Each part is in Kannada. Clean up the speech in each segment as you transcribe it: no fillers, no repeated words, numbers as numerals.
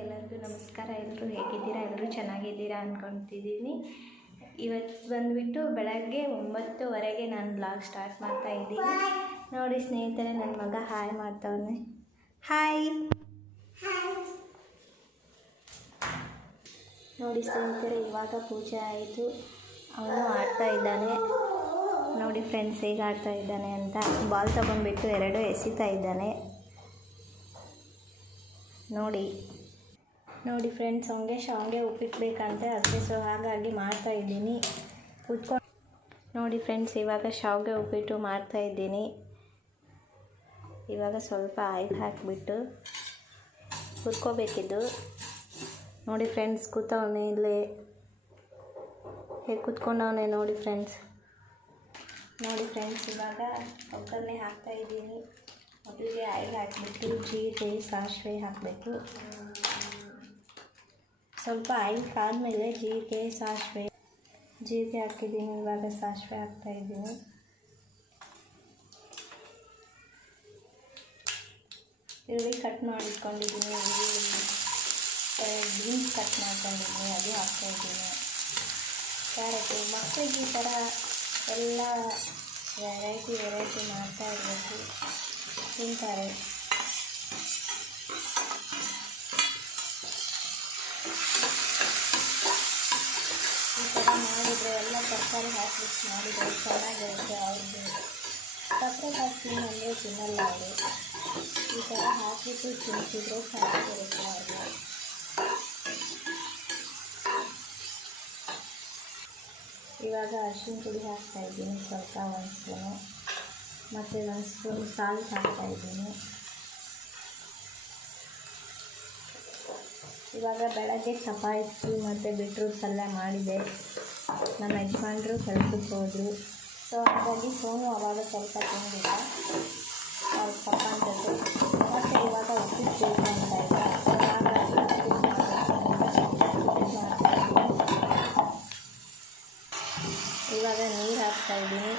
ಎಲ್ಲರಿಗೂ ನಮಸ್ಕಾರ. ಎಲ್ಲರೂ ಹೇಗಿದ್ದೀರಾ? ಎಲ್ಲರೂ ಚೆನ್ನಾಗಿದ್ದೀರಾ ಅಂದ್ಕೊತಿದ್ದೀನಿ. ಇವತ್ತು ಬಂದುಬಿಟ್ಟು ಬೆಳಗ್ಗೆ 9:30ಗೆ ನಾನು ಬ್ಲಾಗ್ ಸ್ಟಾರ್ಟ್ ಮಾಡ್ತಾ ಇದ್ದೀನಿ. ನೋಡಿ ಸ್ನೇಹಿತರೆ, ನನ್ನ ಮಗ ಹಾಯ್ ಮಾಡ್ತಾವನೆ. ಹಾಯ್. ನೋಡಿ ಸ್ನೇಹಿತರೆ, ಇವಾಗ ಪೂಜೆ ಆಯಿತು. ಅವನು ಆಡ್ತಾ ಇದ್ದಾನೆ. ನೋಡಿ ಫ್ರೆಂಡ್ಸ್ ಹೇಗೆ ಆಡ್ತಾ ಇದ್ದಾನೆ ಅಂತ. ಬಾಲ್ ತೊಗೊಂಡ್ಬಿಟ್ಟು 2 ಎಸಿತಾ ಇದ್ದಾನೆ. ನೋಡಿ ಫ್ರೆಂಡ್ಸ್, ಅವನಿಗೆ ಶಾವಿಗೆ ಉಪ್ಪಿಟ್ಟು ಬೇಕಂತೆ, ಅದಕ್ಕೆ ಸೊ ಹಾಗಾಗಿ ಮಾಡ್ತಾಯಿದ್ದೀನಿ. ನೋಡಿ ಫ್ರೆಂಡ್ಸ್, ಇವಾಗ ಶಾವಿಗೆ ಉಪ್ಪಿಟ್ಟು ಮಾಡ್ತಾಯಿದ್ದೀನಿ. ಇವಾಗ ಸ್ವಲ್ಪ ಆಯಿಲ್ ಹಾಕಿಬಿಟ್ಟು ಹುರ್ಕೋಬೇಕಿದ್ದು. ನೋಡಿ ಫ್ರೆಂಡ್ಸ್, ಕೂತವನೇ ಇಲ್ಲೇ, ಹೇಗೆ ಕೂತ್ಕೊಂಡವನೇ ನೋಡಿ ಫ್ರೆಂಡ್ಸ್. ಇವಾಗ ಒಗ್ಗರಣೆ ಹಾಕ್ತಾಯಿದ್ದೀನಿ. ಮೊದಲಿಗೆ ಆಯಿಲ್ ಹಾಕಿಬಿಟ್ಟು ಜೀರಿಗೆ ಸಾಸಿವೆ ಹಾಕಬೇಕು. ಸ್ವಲ್ಪ ಆಯಿಲ್ ಕಾದ್ಮೇಲೆ ಜೀರಿಗೆ ಹಾಕಿದ್ದೀನಿ. ಇವಾಗ ಸಾಸಿವೆ ಹಾಕ್ತಾಯಿದ್ದೀನಿ. ಈರುಳ್ಳಿ ಕಟ್ ಮಾಡಿಟ್ಕೊಂಡಿದ್ದೀನಿ. ಬೀನ್ಸ್ ಕಟ್ ಮಾಡ್ಕೊಂಡಿದ್ದೀನಿ, ಅದು ಹಾಕ್ತಾಯಿದ್ದೀನಿ. ಕ್ಯಾರೆಟು. ಮಕ್ಕಳಿಗೆ ಈ ಥರ ಎಲ್ಲ ವೆರೈಟಿ ಮಾಡ್ತಾ ಇರಬೇಕು, ತಿಂತಾರೆ. ಈ ಥರ ಮಾಡಿದರೆ ಎಲ್ಲ ತರಕಾರಿ ಹಾಕಿ ಮಾಡಿದರೆ ಚೆನ್ನಾಗಿರುತ್ತೆ. ಅವ್ರಿಗೆ ಸಪ್ರೇಟ್ ಹಾಕ್ತೀನಿ ಅಂದರೆ ತಿನ್ನಲ್ಲ ಅವರು. ಈ ಥರ ಹಾಕಿಬಿಟ್ಟು ತಿಂತಿದ್ರೆ ಚೆನ್ನಾಗಿರುತ್ತೆ ಅವ್ರಿಗೆ. ಇವಾಗ ಅರಿಶಿನ ಪುಡಿ ಹಾಕ್ತಾಯಿದ್ದೀನಿ, ಸ್ವಲ್ಪ 1 ಸ್ಪೂನು. ಮತ್ತು 1 ಸ್ಪೂನ್ ಸಾಲ್ಟ್ ಹಾಕ್ತಾಯಿದ್ದೀನಿ. ಇವಾಗ ಬೆಳಗ್ಗೆ ಚಪಾತಿ ಮತ್ತು ಬೀಟ್ರೂಟ್ ಪಲ್ಯ ಮಾಡಿದೆ. ನಮ್ಮ ಯಜಮಾನ್ರು ಕೆಲಸಕ್ಕೆ ಹೋದರು. ಸೊ ಹಾಗಾಗಿ ಸೋನು ಅವಾಗ ಸ್ವಲ್ಪ ತಿಂದಿಲ್ಲ ಅವ್ರ ಪಪ್ಪನ ಜೊತೆ. ಮತ್ತು ಇವಾಗ ಉಪ್ಪಿಟ್ಟು ಬೇಕು ಅಂತ ಇಲ್ಲ. ಸೊ ಹಾಗಾಗಿ ಇವಾಗ ನೀರು ಹಾಕ್ತಾಯಿದ್ದೀನಿ.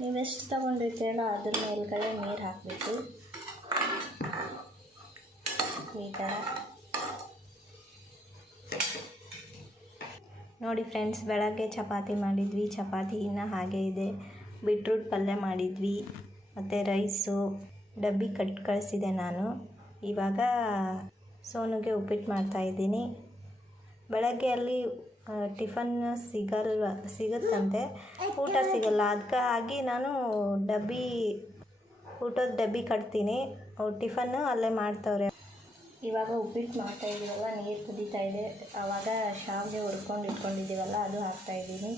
ನೀವೆಷ್ಟು ತೊಗೊಂಡಿರ್ತೀರೋ ಅದ್ರ ಮೇಲ್ಗಡೆ ನೀರು ಹಾಕಿಬಿಟ್ಟು ಈ ಥರ. ನೋಡಿ ಫ್ರೆಂಡ್ಸ್, ಬೆಳಗ್ಗೆ ಚಪಾತಿ ಮಾಡಿದ್ವಿ. ಚಪಾತಿ ಇನ್ನೂ ಹಾಗೆ ಇದೆ. ಬೀಟ್ರೂಟ್ ಪಲ್ಯ ಮಾಡಿದ್ವಿ ಮತ್ತು ರೈಸು ಡಬ್ಬಿ ಕಳಿಸಿದೆ ನಾನು. ಇವಾಗ ಸೋನುಗೆ ಉಪ್ಪಿಟ್ಟು ಮಾಡ್ತಾಯಿದ್ದೀನಿ. ಬೆಳಗ್ಗೆ ಅಲ್ಲಿ ಟಿಫನ್ ಸಿಗುತ್ತಂತೆ, ಊಟ ಸಿಗಲ್ಲ. ಅದಕ್ಕಾಗಿ ನಾನು ಊಟದ ಡಬ್ಬಿ ಕಟ್ತೀನಿ. ಟಿಫನ್ನು ಅಲ್ಲೇ ಮಾಡ್ತವ್ರೆ. ಇವಾಗ ಉಪ್ಪಿಟ್ಟು ಮಾಡ್ತಾಯಿದ್ದೀವಲ್ಲ, ನೀರು ಕುದೀತಾ ಇದೆ. ಆವಾಗ ಶಾವಿಗೆ ಹುರ್ಕೊಂಡು ಇಟ್ಕೊಂಡಿದ್ದೀವಲ್ಲ, ಅದು ಹಾಕ್ತಾಯಿದ್ದೀನಿ.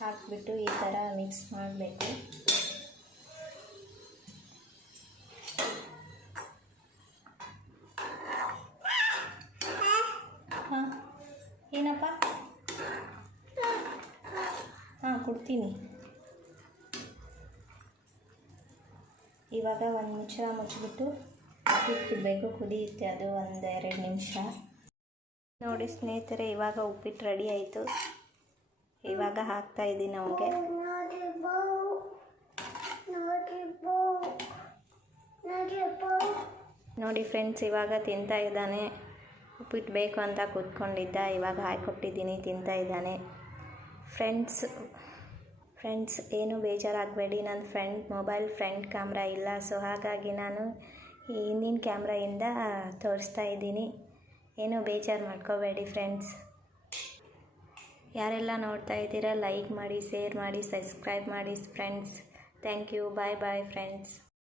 ಹಾಕಿಬಿಟ್ಟು ಈ ಥರ ಮಿಕ್ಸ್ ಮಾಡಬೇಕು. ಹಾಂ, ಏನಪ್ಪ? ಹಾಂ, ಕೊಡ್ತೀನಿ. ಇವಾಗ ಒಂದು ಮುಚ್ಚಿಬಿಟ್ಟು ಇಟ್ಬಿಡಬೇಕು. ಕುದಿಯುತ್ತೆ ಅದು 1-2 ನಿಮಿಷ. ನೋಡಿ ಸ್ನೇಹಿತರೆ, ಇವಾಗ ಉಪ್ಪಿಟ್ಟು ರೆಡಿ ಆಯಿತು. ಇವಾಗ ಹಾಕ್ತಾಯಿದ್ದೀನಿ ಅವನಿಗೆ. ನೋಡಿ ಫ್ರೆಂಡ್ಸ್, ಇವಾಗ ತಿಂತಾ ಇದ್ದಾನೆ. ಉಪ್ಪಿಟ್ಟು ಬೇಕು ಅಂತ ಕೂತ್ಕೊಂಡಿದ್ದ. ಇವಾಗ ಹಾಕಿಕೊಟ್ಟಿದ್ದೀನಿ, ತಿಂತಾ ಇದ್ದಾನೆ. ಫ್ರೆಂಡ್ಸ್ ಏನು ಬೇಜಾರಾಗಬೇಡಿ, ನನ್ನ ಮೊಬೈಲ್ ಫ್ರಂಟ್ ಕ್ಯಾಮ್ರಾ ಇಲ್ಲ. ಸೊ ಹಾಗಾಗಿ ನಾನು ಹಿಂದಿನ ಕ್ಯಾಮ್ರಾಯಿಂದ ತೋರಿಸ್ತಾ ಇದ್ದೀನಿ. ಏನೂ ಬೇಜಾರು ಮಾಡ್ಕೋಬೇಡಿ ಫ್ರೆಂಡ್ಸ್. ಯಾರೆಲ್ಲ ನೋಡ್ತಾ ಇದ್ದೀರಾ ಲೈಕ್ ಮಾಡಿ, ಶೇರ್ ಮಾಡಿ, ಸಬ್ಸ್ಕ್ರೈಬ್ ಮಾಡಿ friends. Thank you. Bye friends.